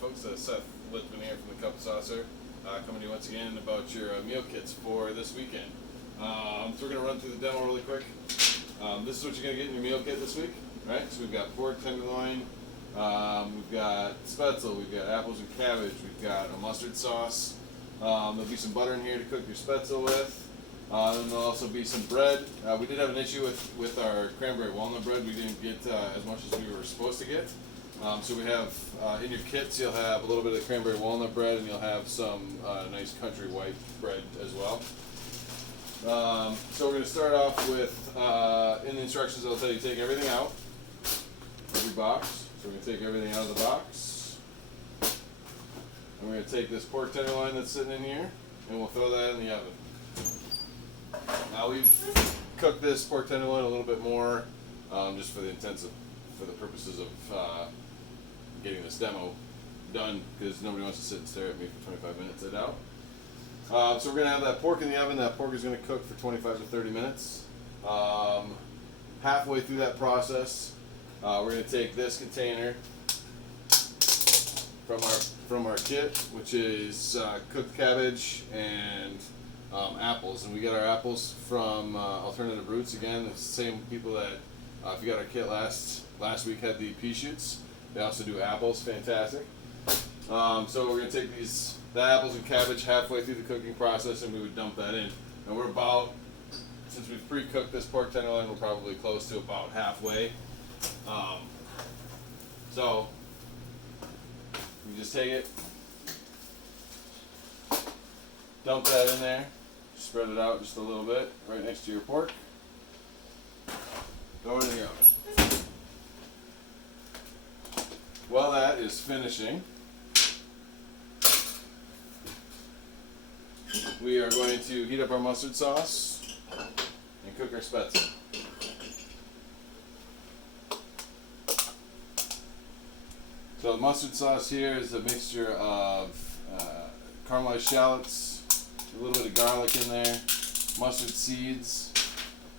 folks, Seth Litvin here from the Cup Saucer, coming to you once again about your meal kits for this weekend. So we're going to run through the demo really quick. This is what you're going to get in your meal kit this week, right? So we've got pork tenderloin, we've got Spatzle, we've got apples and cabbage, we've got a mustard sauce, there'll be some butter in here to cook your Spatzle with. And there'll also be some bread. We did have an issue with our cranberry walnut bread. We didn't get as much as we were supposed to get. So we have, in your kits, you'll have a little bit of cranberry walnut bread, and you'll have some nice country white bread as well. So we're going to start off with, in the instructions, I'll tell you to take everything out of your box. So we're going to take everything out of the box. And we're going to take this pork tenderloin that's sitting in here, and we'll throw that in the oven. Now we've cooked this pork tenderloin a little bit more, just for the purposes of getting this demo done, because nobody wants to sit and stare at me for 25 minutes. I doubt. So we're going to have that pork in the oven. That pork is going to cook for 25 to 30 minutes. Halfway through that process, we're going to take this container from our kit, which is cooked cabbage and apples, and we get our apples from Alternative Roots. Again, it's the same people that if you got our kit last week had the pea shoots. They also do apples, fantastic. So we're going to take the apples and cabbage halfway through the cooking process, and we would dump that in. And we're about, since we've pre-cooked this pork tenderloin, we're probably close to about halfway. So you just take it, dump that in there, spread it out just a little bit right next to your pork. Throw it in the oven. While that is finishing, we are going to heat up our mustard sauce and cook our Spatzle. So the mustard sauce here is a mixture of caramelized shallots, a little bit of garlic in there, mustard seeds,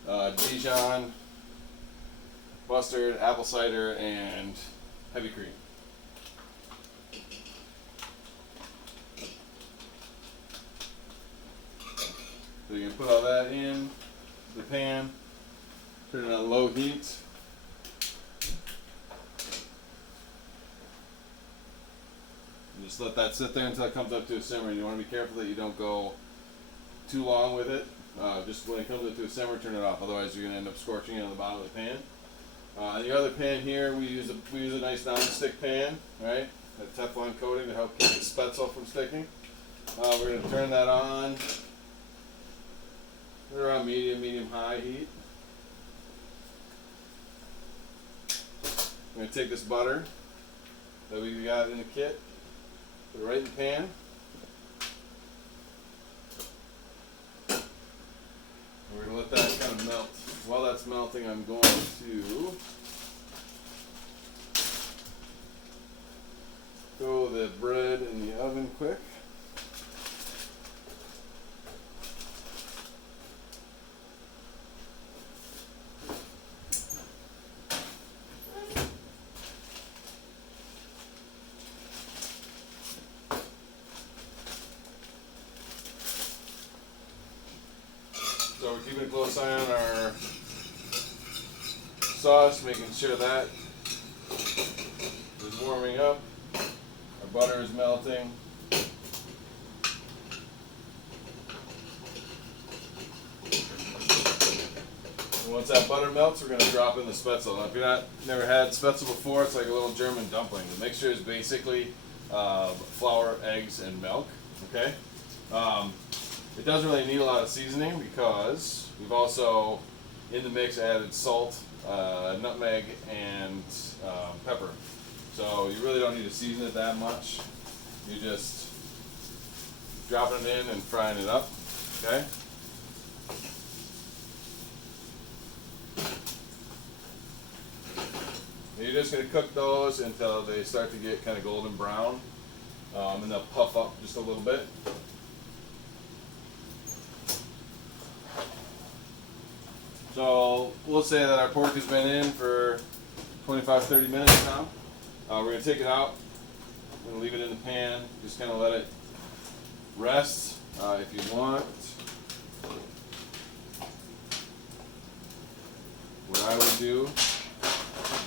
Dijon, mustard, apple cider, and heavy cream. So you're going to put all that in the pan, put it on low heat. And just let that sit there until it comes up to a simmer. And you want to be careful that you don't go too long with it. Just when it comes up to a simmer, turn it off. Otherwise, you're going to end up scorching it on the bottom of the pan. In the other pan here, we use a nice non-stick pan, right? That Teflon coating to help keep the Spatzle from sticking. We're going to turn that on. Put it around medium-high heat. I'm going to take this butter that we got in the kit, put it right in the pan. We're going to let that kind of melt. While that's melting, I'm going to throw the bread in the oven quick. So we're keeping a close eye on our sauce, making sure that is warming up. Our butter is melting. And once that butter melts, we're going to drop in the Spatzle. Now, if you've never had Spatzle before, it's like a little German dumpling. The mixture is basically flour, eggs, and milk. Okay. It doesn't really need a lot of seasoning because we've also, in the mix, added salt, nutmeg, and pepper. So you really don't need to season it that much. You just dropping it in and frying it up. Okay. And you're just going to cook those until they start to get kind of golden brown, and they'll puff up just a little bit. So we'll say that our pork has been in for 25-30 minutes now. We're going to take it out. I'm gonna leave it in the pan. Just kind of let it rest if you want. What I would do,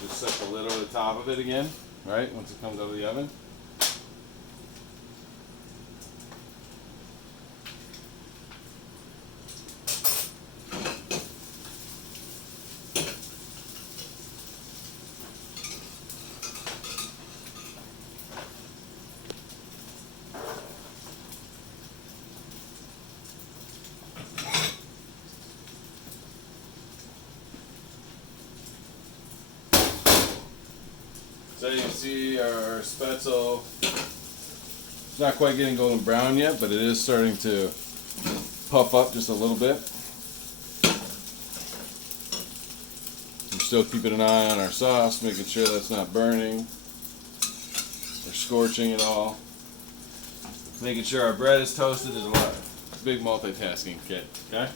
just set the lid over the top of it again, right? Once it comes out of the oven. So you can see our Spatzle, it's not quite getting golden brown yet, but it is starting to puff up just a little bit. We're still keeping an eye on our sauce, making sure that's not burning or scorching at all. Making sure our bread is toasted is a lot. It's a big multitasking kit, okay?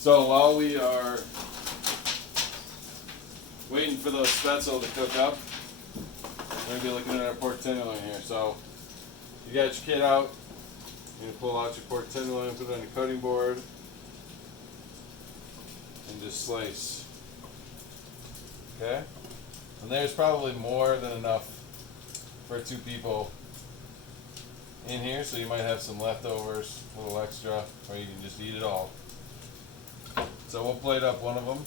So while we are waiting for those Spatzle to cook up, we're going to be looking at our pork tenderloin here. So you got your kit out, you're going to pull out your pork tenderloin, put it on your cutting board, and just slice. Okay? And there's probably more than enough for 2 people in here, so you might have some leftovers, a little extra, or you can just eat it all. So we'll plate up one of them.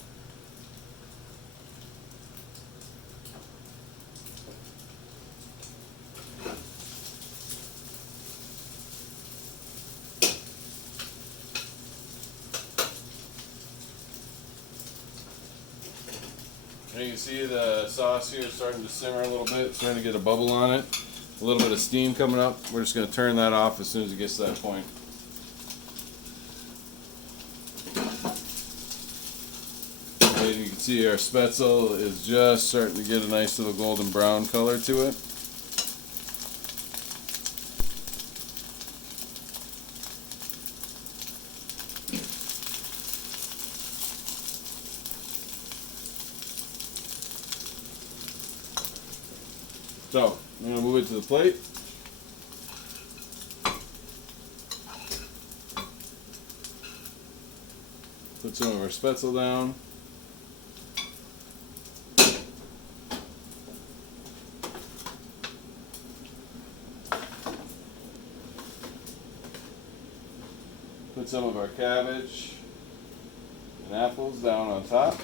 And you can see the sauce here starting to simmer a little bit, it's starting to get a bubble on it. A little bit of steam coming up. We're just going to turn that off as soon as it gets to that point. And you can see our Spatzle is just starting to get a nice little golden brown color to it. So, I'm going to move it to the plate. Put some of our Spatzle down. Put some of our cabbage and apples down on top.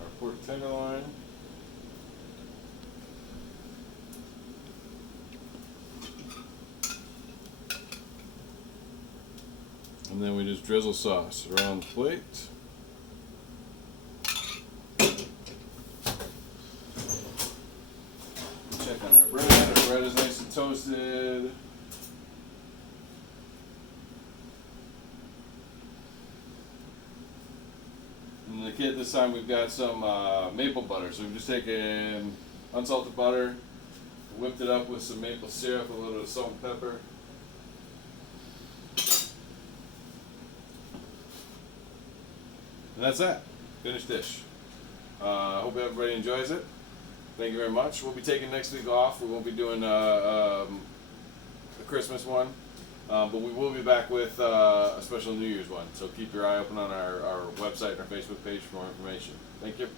Our pork tenderloin. And then we just drizzle sauce around the plate. Check on our bread. Our bread is nice and toasted. In the kit this time we've got some maple butter. So we've just taken unsalted butter, whipped it up with some maple syrup, a little bit of salt and pepper. And that's that. Finished dish. I hope everybody enjoys it. Thank you very much. We'll be taking next week off. We won't be doing a Christmas one. But we will be back with a special New Year's one. So keep your eye open on our website and our Facebook page for more information. Thank you.